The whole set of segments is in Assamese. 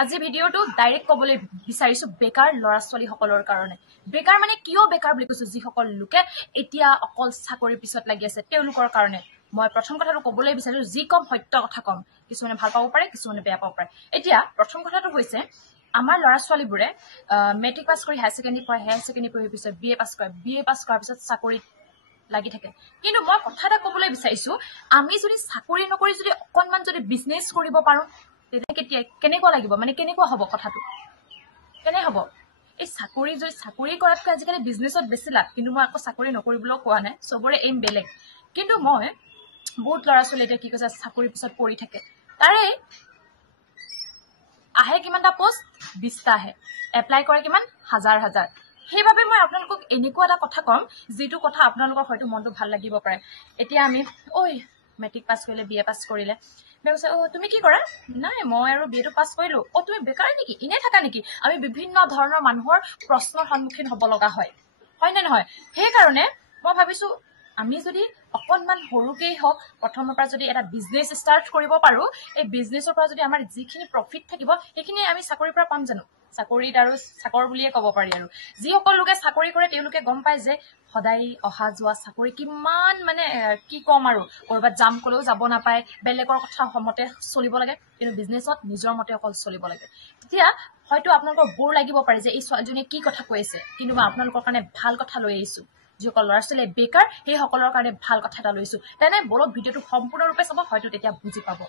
আজি ভিডিঅ'টো ডাইৰেক্ট ক'বলৈ বিচাৰিছো বেকাৰ ল'ৰা ছোৱালীসকলৰ কাৰণে। বেকাৰ মানে কিয় বেকাৰ বুলি কৈছো, যিসকল লোকে এতিয়া অকল চাকৰিৰ পিছত লাগি আছে তেওঁলোকৰ কাৰণে। মই প্ৰথম কথাটো ক'বলৈ বিচাৰিছো, যি কম সত্য কথা কম, কিছুমানে ভাল পাব পাৰে, কিছুমানে বেয়া পাব পাৰে। এতিয়া প্ৰথম কথাটো হৈছে, আমাৰ ল'ৰা ছোৱালীবোৰে মেট্ৰিক পাছ কৰি হায়াৰ ছেকেণ্ডেৰী পঢ়ে, হায়াৰ ছেকেণ্ডেৰী পঢ়াৰ পিছত BA পাছ কৰে, BA পাছ কৰাৰ পিছত চাকৰিত লাগি থাকে। কিন্তু মই কথা এটা ক'বলৈ বিচাৰিছো, আমি যদি চাকৰি নকৰি যদি অকণমান যদি বিজনেছ কৰিব পাৰোঁ, তেতিয়া কেনেকুৱা লাগিব, মানে কেনেকুৱা হ'ব কথাটো, কেনে হ'ব? এই চাকৰি কৰাতকৈ আজিকালি বিজনেছত বেছি লাভ। কিন্তু মই আকৌ চাকৰি নকৰিবলৈও কোৱা নাই, চবৰে এইম বেলেগ। কিন্তু মই বহুত ল'ৰা ছোৱালী এতিয়া কি কৈছে, চাকৰিৰ পিছত পৰি থাকে, তাৰে আহে কিমানটা পোষ্ট, 20টা আহে, এপ্লাই কৰে কিমান, হাজাৰ হাজাৰ। সেইবাবে মই আপোনালোকক এনেকুৱা এটা কথা ক'ম, যিটো কথা আপোনালোকৰ হয়তো মনটো ভাল লাগিব পাৰে। এতিয়া আমি মেট্ৰিক পাছ কৰিলে, BA পাছ কৰিলে, কৈছে তুমি কি কৰা? নাই, মই আৰু BA পাছ কৰিলো। তুমি বেকাৰ নেকি, এনে থাকা নেকি? আমি বিভিন্ন ধৰণৰ মানুহৰ প্ৰশ্নৰ সন্মুখীন হ'ব লগা হয় নে নহয়? সেইকাৰণে মই ভাবিছো, আমি যদি অকণমান সৰুকেই হওক প্ৰথমৰ পৰা যদি এটা বিজনেছ ষ্টাৰ্ট কৰিব পাৰো, এই বিজনেছৰ পৰা যদি আমাৰ যিখিনি প্ৰফিট থাকিব সেইখিনি আমি চাকৰিৰ পৰা পাম জানো? চাকৰিত আৰু চাকৰ বুলিয়ে ক'ব পাৰি। আৰু যিসকল লোকে চাকৰি কৰে তেওঁলোকে গম পায় যে সদায় অহা যোৱা চাকৰি কিমান, মানে কি ক'ম আৰু, ক'ৰবাত যাম ক'লেও যাব নাপায়, বেলেগৰ কথা মতে চলিব লাগে। কিন্তু বিজনেছত নিজৰ মতে অকল চলিব লাগে। তেতিয়া হয়তো আপোনালোকৰ বৰ লাগিব পাৰে যে এই ছোৱালীজনীয়ে কি কথা কৈ আছে, কিন্তু মই আপোনালোকৰ কাৰণে ভাল কথা লৈ আহিছো। যিসকল ল'ৰা ছোৱালীয়ে বেকাৰ, সেইসকলৰ কাৰণে ভাল কথা এটা লৈছো। তেনে বলক ভিডিঅ'টো সম্পূৰ্ণৰূপে চাব, হয়তো তেতিয়া বুজি পাব।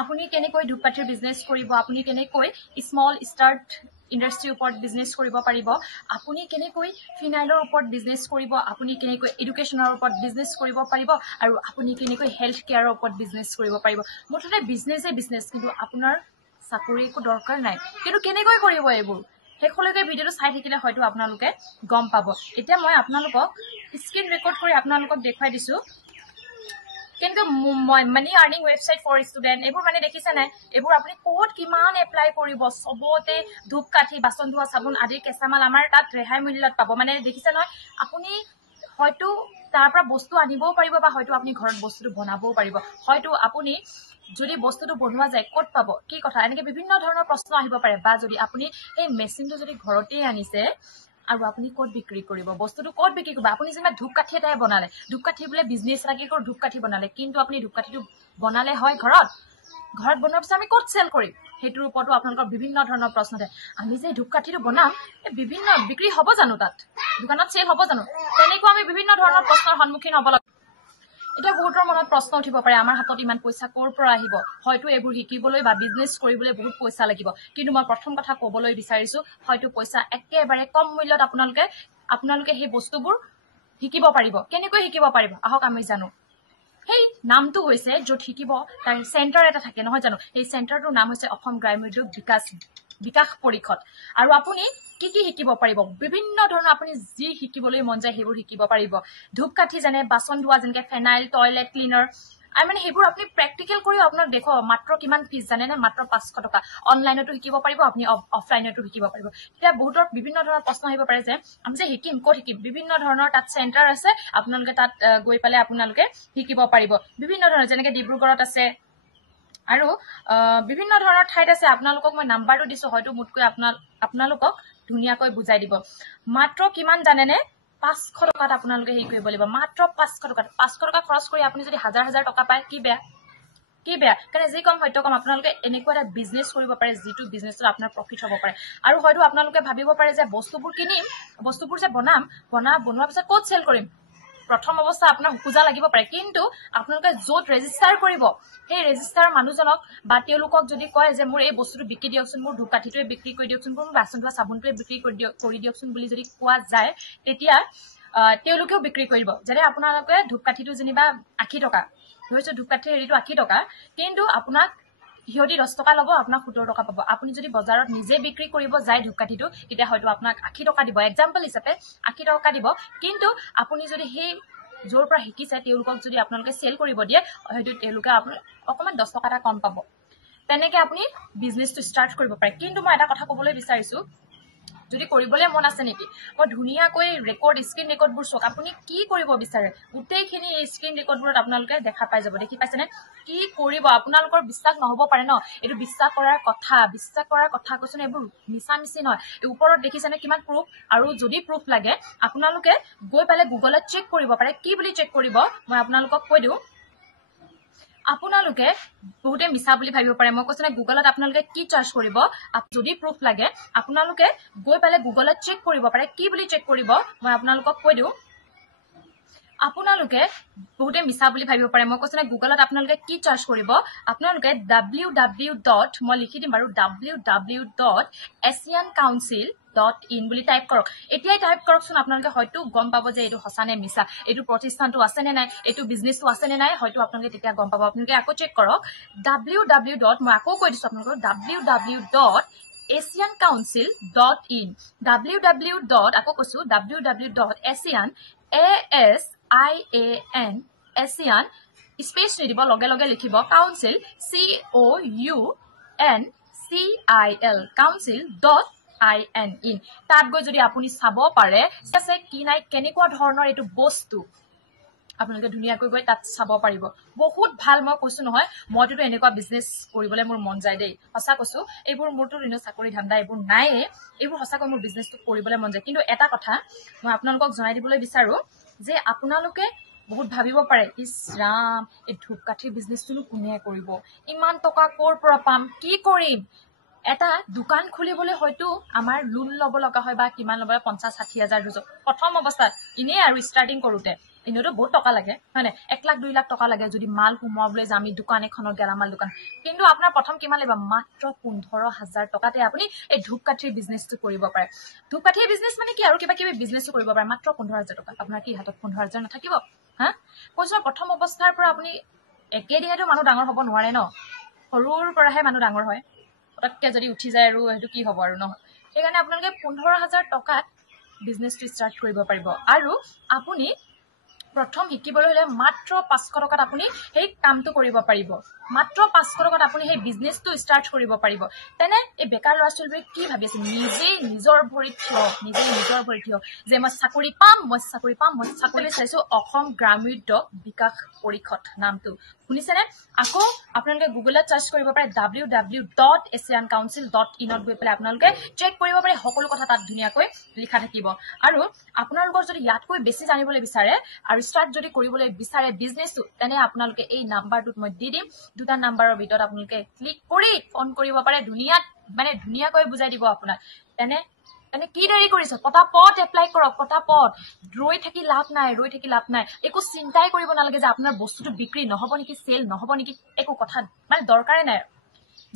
আপুনি কেনেকৈ ধূপকাঠিৰ বিজনেছ কৰিব, আপুনি কেনেকৈ স্মল ষ্টাৰ্ট ইণ্ডাষ্ট্ৰীৰ ওপৰত বিজনেছ কৰিব পাৰিব, আপুনি কেনেকৈ ফিনাইলৰ ওপৰত বিজনেছ কৰিব, আপুনি কেনেকৈ এডুকেশ্যনৰ ওপৰত বিজনেছ কৰিব পাৰিব, আৰু আপুনি কেনেকৈ হেল্থ কেয়াৰৰ ওপৰত বিজনেছ কৰিব পাৰিব। মুঠতে বিজনেছেই বিজনেছ, কিন্তু আপোনাৰ চাকৰি একো দৰকাৰ নাই। কিন্তু কেনেকৈ কৰিব এইবোৰ, শেষলৈকে ভিডিঅ'টো চাই থাকিলে হয়তো আপোনালোকে গম পাব। এতিয়া মই আপোনালোকক স্ক্ৰীন ৰেকৰ্ড কৰি আপোনালোকক দেখুৱাই দিছো। কিন্তু মানি আৰ্নিং ৱেবছাইট ফৰ ষ্টুডেণ্ট, এইবোৰ মানে দেখিছে নাই, এইবোৰ আপুনি ক'ত কিমান এপ্লাই কৰিব, চবতে ধূপকাঠি, বাচন ধোৱা চাবোন আদিৰ কেঁচামাল আমাৰ তাত ৰেহাই মূল্যত পাব। মানে দেখিছে নহয়, আপুনি হয়তো তাৰ পৰা বস্তু আনিবও পাৰিব, বা হয়তো আপুনি ঘৰত বস্তুটো বনাবও পাৰিব। হয়তো আপুনি যদি বস্তুটো বনোৱা যায় ক'ত পাব, কি কথা, এনেকে বিভিন্ন ধৰণৰ প্ৰশ্ন আহিব পাৰে। বা যদি আপুনি সেই মেচিনটো যদি ঘৰতেই আনিছে আৰু আপুনি ক'ত বিক্ৰী কৰিব, বস্তুটো ক'ত বিক্ৰী কৰিব? আপুনি যেনিবা ধূপকাঠি এটাই বনালে, ধূপকাঠি বোলে বিজনেছ এটাকে কৰি ধূপকাঠি বনালে, কিন্তু আপুনি ধূপকাঠিটো বনালে হয় ঘৰত বনোৱাৰ পিছত আমি ক'ত চেল কৰিম, সেইটোৰ ওপৰতো আপোনালোকৰ বিভিন্ন ধৰণৰ প্ৰশ্ন থাকে। আমি যে ধূপকাঠিটো বনাম, বিভিন্ন বিক্ৰী হ'ব জানো, তাত দোকানত চেল হ'ব জানো? তেনেকুৱা আমি বিভিন্ন ধৰণৰ প্ৰশ্নৰ সন্মুখীন হ'ব লাগে। এতিয়া বহুতৰ মনত প্ৰশ্ন উঠিব পাৰে, আমাৰ হাতত ইমান পইচা ক'ৰ পৰা আহিব? হয়তো এইবোৰ শিকিবলৈ বা বিজনেছ কৰিবলৈ বহুত পইচা লাগিব। কিন্তু মই প্ৰথম কথা ক'বলৈ বিচাৰিছো, হয়তো পইচা একেবাৰে কম মূল্যত আপোনালোকে সেই বস্তুবোৰ শিকিব পাৰিব। কেনেকৈ শিকিব পাৰিব, আহক আমি জানো। সেই নামটো হৈছে, য'ত শিকিব তাৰ চেণ্টাৰ এটা থাকে নহয় জানো, সেই চেণ্টাৰটোৰ নাম হৈছে অসম গ্ৰাম্য উদ্যোগ বিকাশ পৰিষদ। আৰু আপুনি কি কি শিকিব পাৰিব, বিভিন্ন ধৰণৰ আপুনি যি শিকিবলৈ মন যায় সেইবোৰ শিকিব পাৰিব। ধূপকাঠি যেনে বাচন ধোৱা, যেনেকে ফেনাইল, টয়লেট ক্লিনাৰ, আৰু মানে সেইবোৰ আপুনি প্ৰেক্টিকেল কৰিও আপোনাক দেখুৱাব। মাত্ৰ কিমান ফিজ জানেনে? মাত্ৰ 500 টকা। অনলাইনতো শিকিব পাৰিব, আপুনি অফলাইনতো শিকিব পাৰিব। এতিয়া বহুতৰ বিভিন্ন ধৰণৰ প্ৰশ্ন আহিব পাৰে যে আমি যে শিকিম, ক'ত শিকিম? বিভিন্ন ধৰণৰ তাত চেণ্টাৰ আছে, আপোনালোকে তাত গৈ পেলাই আপোনালোকে শিকিব পাৰিব। বিভিন্ন ধৰণৰ, যেনেকে ডিব্ৰুগড়ত আছে, আৰু বিভিন্ন ধৰণৰ ঠাইত আছে। আপোনালোকক মই নাম্বাৰটো দিছো, হয়তো মোতকৈ আপোনালোকক ধুনীয়াকৈ বুজাই দিব। মাত্ৰ কিমান জানেনে? 500 টকাত আপোনালোকে হেৰি কৰিব লাগিব, মাত্ৰ 500 টকাত। 500 টকা খৰচ কৰি আপুনি যদি হাজাৰ হাজাৰ টকা পায়, কি বেয়া? কাৰণে যি কম সত্য কম, আপোনালোকে এনেকুৱা এটা বিজনেছ কৰিব পাৰে, যিটো বিজনেছত আপোনাৰ প্ৰফিট হ'ব পাৰে। আৰু হয়তো আপোনালোকে ভাবিব পাৰে যে বস্তুবোৰ কিনিম, বস্তুবোৰ যে বনোৱাৰ পিছত ক'ত চেল কৰিম? প্ৰথম অৱস্থা আপোনাৰ খোজা লাগিব পাৰে, কিন্তু আপোনালোকে য'ত ৰেজিষ্টাৰ কৰিব, সেই ৰেজিষ্টাৰ মানুহজনক বা তেওঁলোকক যদি কয় যে মোৰ এই বস্তুটো বিক্ৰী দিয়কচোন, মোৰ ধূপকাঠিটোৱে বিক্ৰী কৰি দিয়কচোন, মোৰ বাচন ধোৱা চাবোনটোৱে বিক্ৰী কৰি দিয়কচোন বুলি যদি কোৱা যায়, তেতিয়া তেওঁলোকেও বিক্ৰী কৰিব। যেনে আপোনালোকে ধূপকাঠিটো যেনিবা 80 টকা, ধৰিছো ধূপকাঠিৰ হেৰিটো 80 টকা, কিন্তু আপোনাক সিহঁতি 10 টকা ল'ব, আপোনাক 70 টকা পাব। আপুনি যদি বজাৰত নিজে বিক্ৰী কৰিব যায় ধূপকাঠিটো, তেতিয়া হয়তো আপোনাক 80 টকা দিব, এক্সাম্পল হিচাপে 80 টকা দিব। কিন্তু আপুনি যদি সেই য'ৰ পৰা শিকিছে তেওঁলোকক যদি আপোনালোকে চেল কৰিব দিয়ে, হয়তো তেওঁলোকে আপোনাক অকণমান 10 টকা এটা কম পাব। তেনেকে আপুনি বিজনেছটো ষ্টাৰ্ট কৰিব পাৰে। কিন্তু মই এটা কথা ক'বলৈ বিচাৰিছো, যদি কৰিবলৈ মন আছে নেকি মই ধুনীয়াকৈ ৰেকৰ্ড স্ক্ৰীন ৰেকৰ্ডবোৰ চাওক আপুনি কি কৰিব বিচাৰে গোটেইখিনি এই স্ক্ৰীন ৰেকৰ্ডবোৰত আপোনালোকে দেখা পাই যাব দেখি পাইছেনে কি কৰিব আপোনালোকৰ বিশ্বাস নহব পাৰে ন এইটো বিশ্বাস কৰাৰ কথা কৈছো নে এইবোৰ মিছা মিছি নহয় এই ওপৰত দেখিছেনে কিমান প্ৰুফ আৰু যদি প্ৰুফ লাগে আপোনালোকে গৈ পালে গুগলত চেক কৰিব পাৰে কি বুলি চেক কৰিব মই আপোনালোকক কৈ দিওঁ আপোনালোকে বহুতে মিছা বুলি ভাবিব পাৰে মই কৈছো না গুগলত আপোনালোকে কি চাৰ্চ কৰিব যদি প্ৰুফ লাগে আপোনালোকে গৈ পালে গুগলত চেক কৰিব পাৰে কি বুলি চেক কৰিব মই আপোনালোকক কৈ দিওঁ আপোনালোকে বহুতে মিছা বুলি ভাবিব পাৰে মই কৈছো না গুগলত আপোনালোকে কি চাৰ্চ কৰিব আপোনালোকে www. মই লিখি দিম বাৰু www.asiancouncil.in বুলি টাইপ কৰক এতিয়াই টাইপ কৰকচোন আপোনালোকে হয়তো গম পাব যে এইটো সঁচা নে মিছা এইটো প্ৰতিষ্ঠানটো আছে নে নাই এইটো বিজনেছটো আছে নে নাই হয়তো আপোনালোকে তেতিয়া গম পাব আপোনালোকে আকৌ চেক কৰক www. মই আকৌ কৈ দিছো আপোনালোকক www.asiancouncil.in www. আকৌ কৈছো www.asian ASIAN ASEAN স্পেচ নিদিব লগে লগে লিখিব কাউন্সিল COUNCIL council.in তাত গৈ যদি আপুনি চাব পাৰে আছে কি নাই কেনেকুৱা ধৰণৰ এইটো বস্তু আপোনালোকে ধুনীয়াকৈ গৈ তাত চাব পাৰিব বহুত ভাল মই কৈছো নহয় মইতো এনেকুৱা বিজনেছ কৰিবলৈ মোৰ মন যায় দেই সঁচা কৈছো এইবোৰ মোৰতো ইনো চাকৰি ধান্দা এইবোৰ নাই এইবোৰ সঁচাকৈ মোৰ বিজনেছটো কৰিবলৈ মন যায় কিন্তু এটা কথা মই আপোনালোকক জনাই দিবলৈ বিচাৰো যে আপোনালোকে বহুত ভাবিব পাৰে ইস ৰাম এই ধূপকাঠিৰ বিজনেছটো কোনে কৰিব ইমান টকা ক'ৰ পৰা পাম কি কৰিম এটা দোকান খুলিবলৈ হয়তো আমাৰ লোন ল'ব লগা হয় বা কিমান ল'ব 50-60 হাজাৰ প্ৰথম অৱস্থাত ইনে আৰু ষ্টাৰ্টিং কৰোতে ইনেতো বহুত টকা লাগে হয় না 1 লাখ 2 লাখ টকা লাগে যদি মাল সোমাবলৈ যামি দোকান এখনৰ গেলামাল দোকান কিন্তু আপোনাৰ প্ৰথম কিমান লাগিব মাত্ৰ 15,000 টকাতে আপুনি এই ধূপকাঠিৰ বিজনেছটো কৰিব পাৰে ধূপকাঠিৰ বিজনেছ মানে কি আৰু কিবা কিবি বিজনেছটো কৰিব পাৰে মাত্ৰ 15,000 টকা আপোনাৰ কি হাতত 15,000 নাথাকিব হা কৈছো প্ৰথম অৱস্থাৰ পৰা আপুনি একেদিনতো মানুহ ডাঙৰ হ'ব নোৱাৰে ন সৰুৰ পৰাহে মানুহ ডাঙৰ হয় পটককে যদি উঠি যায় আৰু সেইটো কি হ'ব আৰু নহয় সেইকাৰণে আপোনালোকে 15,000 টকাত বিজনেছটো ষ্টাৰ্ট কৰিব পাৰিব আৰু আপুনি প্ৰথম শিকিবলৈ হলে মাত্ৰ 500 টকাত আপুনি সেই কামটো কৰিব পাৰিব মাত্ৰ 500 টকাত আপুনি সেই বিজনেছটো ষ্টাৰ্ট কৰিব পাৰিব তেনে এই বেকাৰ ল'ৰা ছোৱালীবোৰে কি ভাবি আছে নিজে নিজৰ ভৰিত থিয় যে মই চাকৰি পাম চাইছো অসম গ্ৰামীণ বিকাশ পৰিষদ নামটো শুনিছেনে আকৌ আপোনালোকে গুগলত চাৰ্চ কৰিব পাৰে www.asiancouncil.in ত গৈ পেলাই আপোনালোকে চেক কৰিব পাৰে সকলো কথা তাত ধুনীয়াকৈ লিখা থাকিব আৰু আপোনালোকৰ যদি ইয়াতকৈ বেছি জানিবলৈ বিচাৰে আৰু ষ্টাৰ্ট যদি কৰিবলৈ বিচাৰে বিজনেছটো তেনে আপোনালোকে এই নাম্বাৰটোত মই দি দিম দুটা নাম্বাৰৰ ভিতৰত আপোনালোকে ক্লিক কৰি ফোন কৰিব পাৰে ধুনীয়াকৈ বুজাই দিব আপোনাক তেনে কি দেৰি কৰিছে পটাপট এপ্লাই কৰক পটাপট ৰৈ থাকি লাভ নাই একো চিন্তাই কৰিব নালাগে যে আপোনাৰ বস্তুটো বিক্ৰী নহব নেকি চেল নহব নেকি একো কথা দৰকাৰে নাই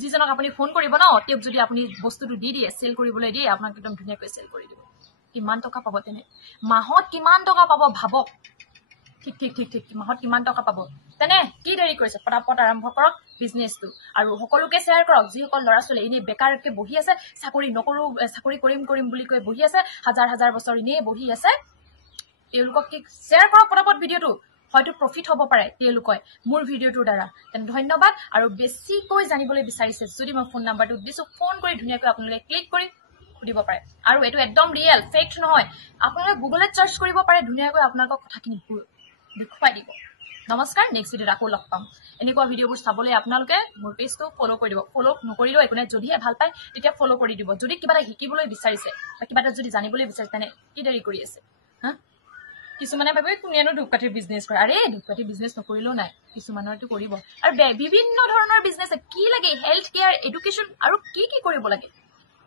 যিজনক আপুনি ফোন কৰিব ন তেওঁক যদি আপুনি বস্তুটো দি দিয়ে চেল কৰিবলৈ দিয়ে আপোনাক একদম ধুনীয়াকৈ চেল কৰি দিব কিমান টকা পাব তেনে মাহত কিমান টকা পাব ভাবক ঠিক মাহত কিমান টকা পাব তেনে কি দেৰি কৰিছে পটাপট আৰম্ভ কৰক বিজনেছটো আৰু সকলোকে শ্বেয়াৰ কৰক যিসকল ল'ৰা ছোৱালী এনে বেকাৰকে বহি আছে চাকৰি নকৰো চাকৰি কৰিম বুলি কৈ বহি আছে হাজাৰ বছৰ এনে বহি আছে তেওঁলোকক কি শ্বেয়াৰ কৰক পটাপট ভিডিঅ'টো হয়তো প্ৰফিট হ'ব পাৰে তেওঁলোকৰ মোৰ ভিডিঅ'টোৰ দ্বাৰা তেনে ধন্যবাদ আৰু বেছিকৈ জানিবলৈ বিচাৰিছে যদি মই ফোন নাম্বাৰটো দিছো ফোন কৰি ধুনীয়াকৈ আপোনালোকে ক্লিক কৰি সুধিব পাৰে আৰু এইটো একদম ৰিয়েল ফেক্ট নহয় আপোনালোকে গুগলত চাৰ্চ কৰিব পাৰে ধুনীয়াকৈ আপোনালোকক কথাখিনি দেখুৱাই দিব নমস্কাৰ নেক্সট ভিডিঅ'ত আকৌ লগ পাম এনেকুৱা ভিডিঅ'বোৰ চাবলৈ আপোনালোকে মোৰ পেজটো ফলো কৰি দিব ফলো নকৰিলেও একো নাই যদিহে ভাল পায় তেতিয়া ফলো কৰি দিব যদি কিবা এটা শিকিবলৈ বিচাৰিছে বা কিবা এটা যদি জানিবলৈ বিচাৰিছে তেনে কি দেৰি কৰি আছে হা কিছুমানে ভাবে কোনেনো ধূপকাঠিৰ বিজনেছ কৰে আৰে ধূপকাঠিৰ বিজনেছ নকৰিলেও নাই কিছুমানৰটো কৰিব আৰু বিভিন্ন ধৰণৰ বিজনেছ কি লাগে হেল্থ কেয়াৰ এডুকেশ্যন আৰু কি কৰিব লাগে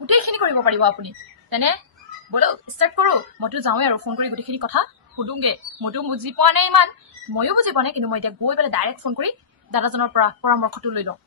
গোটেইখিনি কৰিব পাৰিব আপুনি তেনে বলো ষ্টাৰ্ট কৰো মইতো যাওঁৱে আৰু ফোন কৰি গোটেইখিনি কথা সুধোগে মইতো বুজি পোৱা নাই ইমান ময়ো বুজি পোৱা নাই কিন্তু মই এতিয়া গৈ পেলাই ডাইৰেক্ট ফোন কৰি দাদাজনৰ পৰা পৰামৰ্শটো লৈ লওঁ